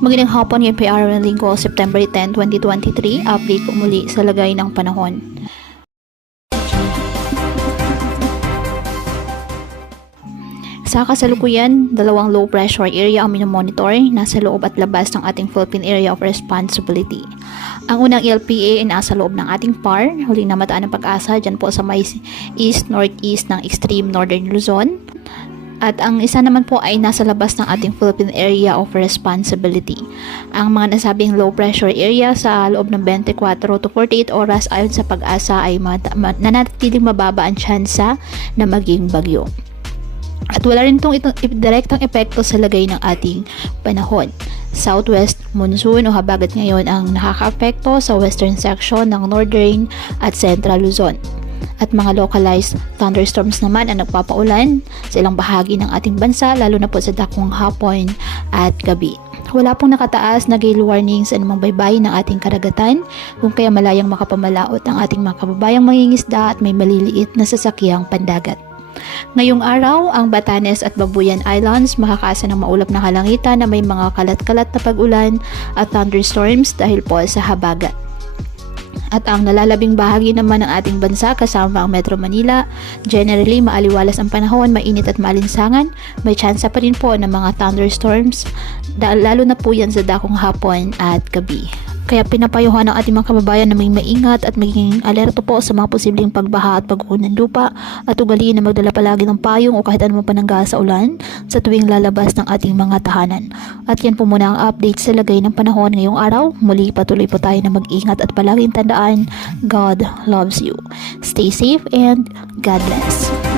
Magandang hapon, ngayon po ay araw ng linggo, September 10, 2023. Update po muli sa lagay ng panahon. Sa kasalukuyan, dalawang low pressure area ang minomonitor nasa loob at labas ng ating Philippine Area of Responsibility. Ang unang LPA ay nasa loob ng ating PAR, huling namataan ng pag-asa dyan po sa may east-northeast ng extreme northern Luzon. At ang isa naman po ay nasa labas ng ating Philippine Area of Responsibility. Ang mga nasabing low pressure area sa loob ng 24 to 48 oras ayon sa pag-asa ay nanatiling mababa ang tsansa na maging bagyo. At wala rin itong direktang epekto sa lagay ng ating panahon. Southwest monsoon o habagat ngayon ang nakaka-apekto sa western section ng northern at central Luzon. At mga localized thunderstorms naman ang nagpapaulan sa ilang bahagi ng ating bansa, lalo na po sa dakong hapon at gabi. Wala pong nakataas na gale warning sa anumang baybayin ng ating karagatan, kung kaya malayang makapamalaot ang ating mga kababayang mangingisda at may maliliit na sasakyang pandagat. Ngayong araw, ang Batanes at Babuyan Islands makakaasa ng maulap na kalangitan na may mga kalat-kalat na pag-ulan at thunderstorms dahil po sa habagat. At ang nalalabing bahagi naman ng ating bansa kasama ang Metro Manila, generally maaliwalas ang panahon, mainit at maalinsangan. May tsansa pa rin po ng mga thunderstorms, lalo na po yan sa dakong hapon at gabi. Kaya pinapayuhan ng ating mga kababayan na may maingat at maging alerto po sa mga posibleng pagbaha at pagguho ng lupa, at ugaliin na magdala palagi ng payong o kahit anumang panangga sa ulan sa tuwing lalabas ng ating mga tahanan. At yan po muna ang update sa lagay ng panahon ngayong araw. Muli patuloy po tayo na mag-ingat at palaging tandaan, God loves you. Stay safe and God bless.